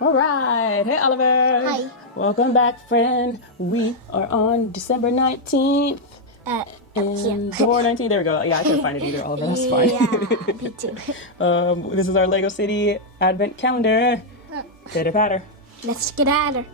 All right. Hey, Oliver. Hi. Welcome back, friend. We are on December 19th. And door 19th. There we go. Yeah, I couldn't find it either, Oliver. That's fine. Yeah, me too. This is our Lego City Advent Calendar. Pitter patter. Let's get at her.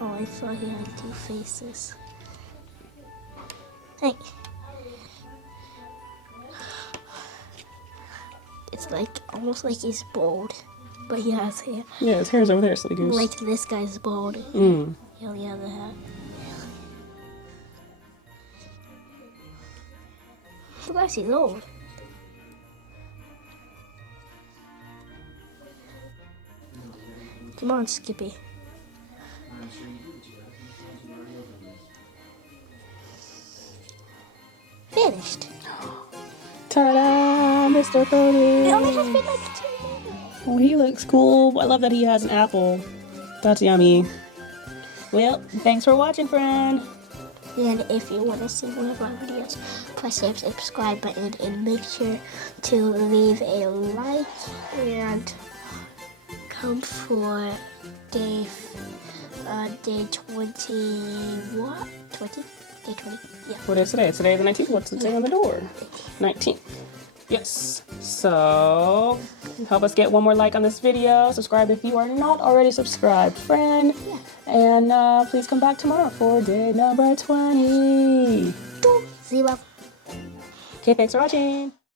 Oh, I thought he had two faces. Hey. It's like almost like he's bald, but he has hair. Yeah, his hair's over there, silly goose. Like this guy's bald. Mm. He only has a hat. Look, guys, he's old. Come on, Skippy. Finished. Ta-da, Mr. Cody. It only has been like 2 minutes. Oh, he looks cool. I love that he has an apple. That's yummy. Well, thanks for watching, friend. And if you want to see more of our videos, press the subscribe button and make sure to leave a like and come for day 20. What? 20? Day 20? Yeah. What is today? Today the 19th. What's the day on the door? 19th. Yes. So, help us get one more like on this video. Subscribe if you are not already subscribed, friend. Yeah. And please come back tomorrow for day number 20. See you. Okay, thanks for watching.